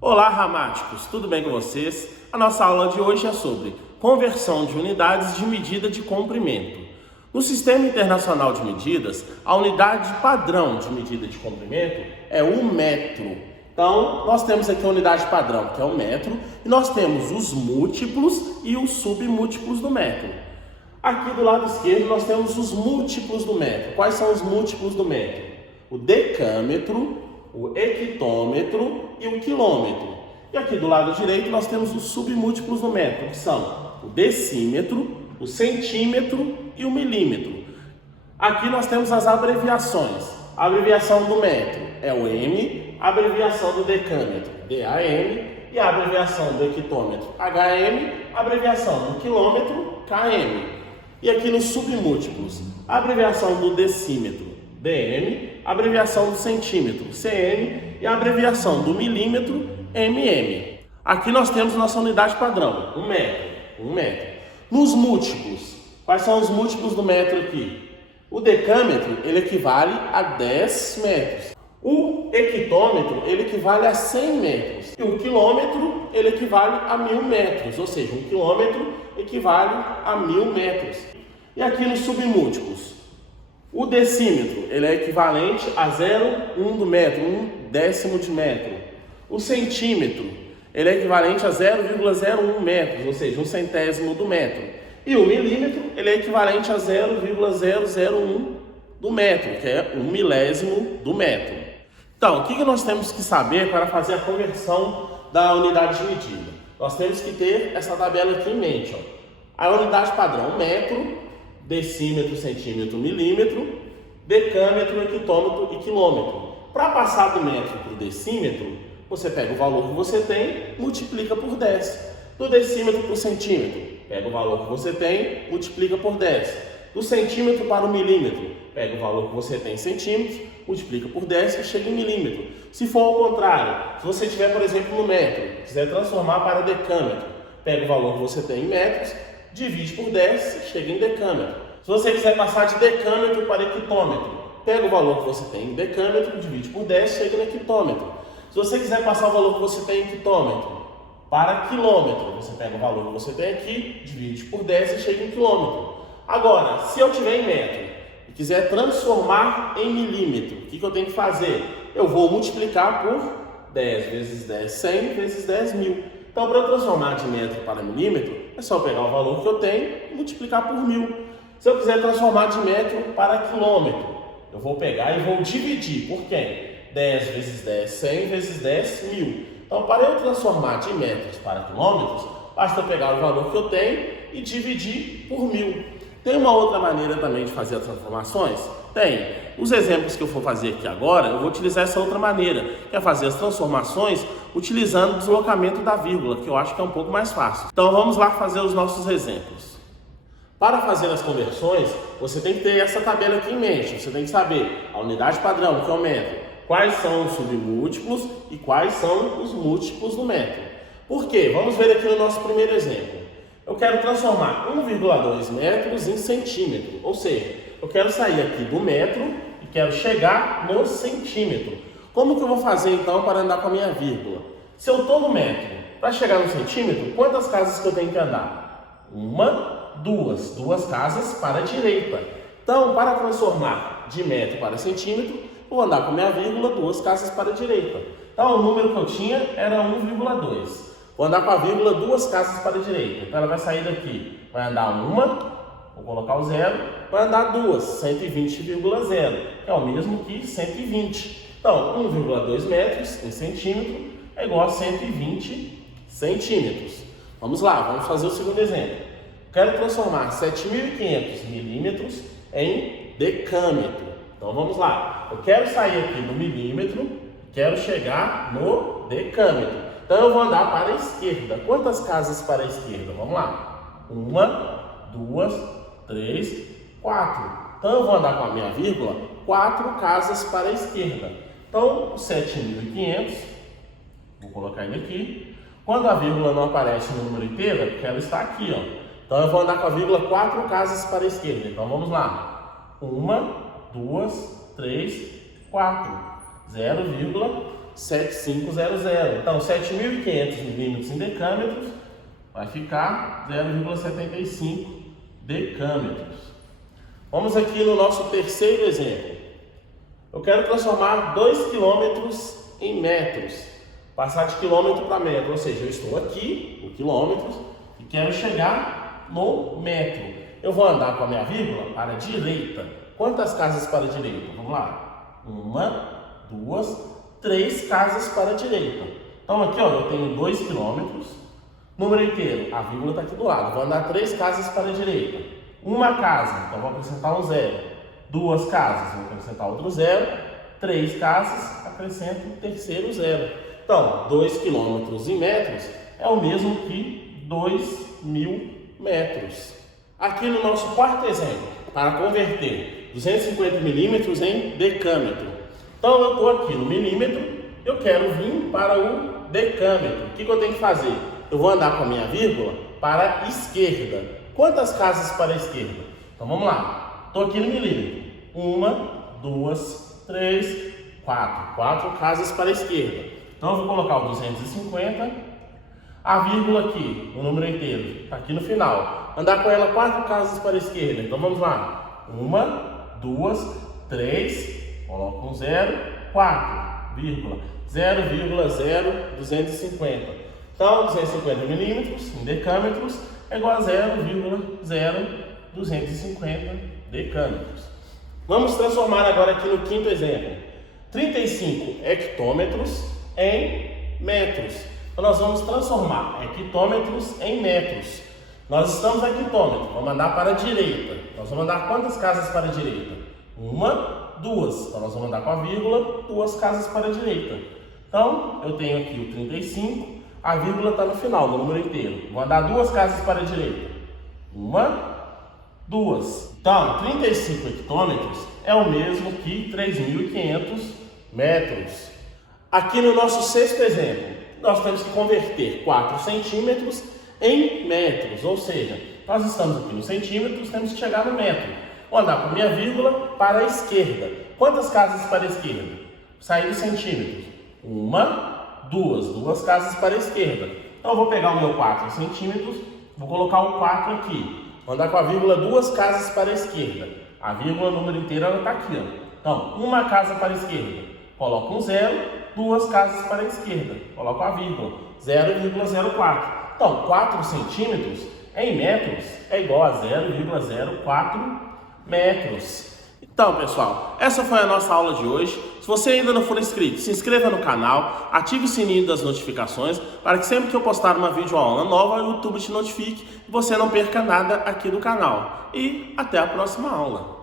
Olá, ramáticos, tudo bem com vocês? A nossa aula de hoje é sobre conversão de unidades de medida de comprimento. No Sistema Internacional de Medidas, a unidade padrão de medida de comprimento é o metro. Então, nós temos aqui a unidade padrão, que é o metro, e nós temos os múltiplos e os submúltiplos do metro. Aqui do lado esquerdo nós temos os múltiplos do metro. Quais são os múltiplos do metro? O decâmetro, o hectômetro e o quilômetro. E aqui do lado direito nós temos os submúltiplos do metro, que são o decímetro, o centímetro e o milímetro. Aqui nós temos as abreviações. A abreviação do metro é o M, a abreviação do decâmetro, DAM, e a abreviação do hectômetro, HM, a abreviação do quilômetro, KM. E aqui nos submúltiplos, a abreviação do decímetro, DM, a abreviação do centímetro, CM, e a abreviação do milímetro, MM. Aqui nós temos nossa unidade padrão, um metro. Nos múltiplos, quais são os múltiplos do metro aqui? O decâmetro, ele equivale a 10 metros. O hectômetro, ele equivale a 100 metros. E o quilômetro, ele equivale a 1000 metros. Ou seja, um quilômetro equivale a 1000 metros. E aqui nos submúltiplos, o decímetro, ele é equivalente a 0,1 do metro, 1/10 de metro. O centímetro, ele é equivalente a 0,01 metros, ou seja, 1/100 do metro. E o milímetro, ele é equivalente a 0,001 do metro, que é 1 milésimo do metro. Então, o que nós temos que saber para fazer a conversão da unidade de medida? Nós temos que ter essa tabela aqui em mente. A unidade padrão, metro, decímetro, centímetro, milímetro, decâmetro, hectômetro e quilômetro. Para passar do metro para o decímetro, você pega o valor que você tem, multiplica por 10. Do decímetro para o centímetro, pega o valor que você tem, multiplica por 10. Do centímetro para o milímetro, pega o valor que você tem em centímetros, multiplica por 10 e chega em milímetro. Se for ao contrário, se você tiver, por exemplo, no metro, quiser transformar para decâmetro, pega o valor que você tem em metros, divide por 10 e chega em decâmetro. Se você quiser passar de decâmetro para hectômetro, pega o valor que você tem em decâmetro, divide por 10 e chega no hectômetro. Se você quiser passar o valor que você tem em hectômetro para quilômetro, você pega o valor que você tem aqui, divide por 10 e chega em quilômetro. Agora, se eu tiver em metro e quiser transformar em milímetro, o que eu tenho que fazer? Eu vou multiplicar por 10 vezes 10, 100 vezes 10 mil. Então, para eu transformar de metro para milímetro, é só pegar o valor que eu tenho e multiplicar por 1000. Se eu quiser transformar de metro para quilômetro, eu vou pegar e vou dividir por quem? 10 vezes 10, 100 vezes 10, 1000. Então, para eu transformar de metros para quilômetros, basta eu pegar o valor que eu tenho e dividir por 1000. Tem uma outra maneira também de fazer as transformações? Tem. Os exemplos que eu for fazer aqui agora, eu vou utilizar essa outra maneira, que é fazer as transformações utilizando o deslocamento da vírgula, que eu acho que é um pouco mais fácil. Então vamos lá fazer os nossos exemplos. Para fazer as conversões, você tem que ter essa tabela aqui em mente. Você tem que saber a unidade padrão, que é o metro, quais são os submúltiplos e quais são os múltiplos do metro. Por quê? Vamos ver aqui no nosso primeiro exemplo. Eu quero transformar 1,2 metros em centímetro, ou seja, eu quero sair aqui do metro e quero chegar no centímetro. Como que eu vou fazer então para andar com a minha vírgula? Se eu estou no metro, para chegar no centímetro, quantas casas que eu tenho que andar? Duas casas para a direita. Então, para transformar de metro para centímetro, vou andar com a minha vírgula 2 casas para a direita. Então, o número que eu tinha era 1,2. Vou andar com a vírgula 2 casas para a direita. Então, ela vai sair daqui. Vai andar vou colocar o 0, vai andar 2, 120,0, que é o mesmo que 120. Então, 1,2 metros em centímetro é igual a 120 centímetros. Vamos lá, vamos fazer o segundo exemplo. Quero transformar 7.500 milímetros em decâmetro. Então, vamos lá. Eu quero sair aqui do milímetro, quero chegar no decâmetro. Então, eu vou andar para a esquerda. Quantas casas para a esquerda? Vamos lá. 1, 2, 3, 4. Então, eu vou andar com a minha vírgula 4 casas para a esquerda. Então, 7.500, vou colocar ele aqui. Quando a vírgula não aparece no número inteiro, é porque ela está aqui, ó. Então, eu vou andar com a vírgula 4 casas para a esquerda. Então, vamos lá. 1, 2, 3, 4. 0,7 0,7500. Então, 7.500 milímetros em decâmetros vai ficar 0,75 decâmetros. Vamos aqui no nosso terceiro exemplo. Eu quero transformar 2 quilômetros em metros, passar de quilômetro para metro, ou seja, eu estou aqui em quilômetros e quero chegar no metro. Eu vou andar com a minha vírgula para a direita. Quantas casas para a direita? Vamos lá. 1, 2, 3 casas para a direita. Então aqui, ó, eu tenho 2 quilômetros, número inteiro, a vírgula está aqui do lado. Vou andar 3 casas para a direita. Uma casa, então vou acrescentar um 0. 2 casas, vou acrescentar outro 0. 3 casas, acrescento o terceiro 0. Então, 2 quilômetros em metros é o mesmo que 2.000 metros. Aqui no nosso quarto exemplo, para converter 250 milímetros em decâmetro. Então, eu estou aqui no milímetro, eu quero vir para o decâmetro. O que eu tenho que fazer? Eu vou andar com a minha vírgula para a esquerda. Quantas casas para a esquerda? Então, vamos lá. Estou aqui no milímetro. 1, 2, 3, 4. 4 casas para a esquerda. Então, eu vou colocar o 250. A vírgula aqui, o número inteiro, está aqui no final. Andar com ela 4 casas para a esquerda. Então, vamos lá. 1, 2, 3, coloco um 0, 4, vírgula, 0,0250. Então, 250 milímetros em decâmetros é igual a 0,0250 decâmetros. Vamos transformar agora aqui no quinto exemplo. 35 hectômetros em metros. Então, nós vamos transformar hectômetros em metros. Nós estamos a hectômetro, vamos andar para a direita. Nós vamos andar quantas casas para a direita? 1, 2. Então, nós vamos andar com a vírgula, 2 casas para a direita. Então, eu tenho aqui o 35, a vírgula está no final, no número inteiro. Vou andar 2 casas para a direita. 1, 2. Então, 35 hectômetros é o mesmo que 3.500 metros. Aqui no nosso sexto exemplo, nós temos que converter 4 centímetros em metros, ou seja, nós estamos aqui nos centímetros, temos que chegar no metro. Vou andar com a minha vírgula para a esquerda. Quantas casas para a esquerda? Sair dos centímetros. 1, 2 casas para a esquerda. Então eu vou pegar o meu 4 centímetros, vou colocar o 4 aqui. Vou andar com a vírgula 2 casas para a esquerda. A vírgula, o número inteiro, ela está aqui, ó. Então, 1 casa para a esquerda. Coloco um 0, 2 casas para a esquerda. Coloco a vírgula, 0,04. Então, 4 centímetros em metros é igual a 0,04 metros. Então, pessoal, essa foi a nossa aula de hoje. Se você ainda não for inscrito, se inscreva no canal, ative o sininho das notificações para que sempre que eu postar uma videoaula nova, o YouTube te notifique e você não perca nada aqui do canal. E até a próxima aula.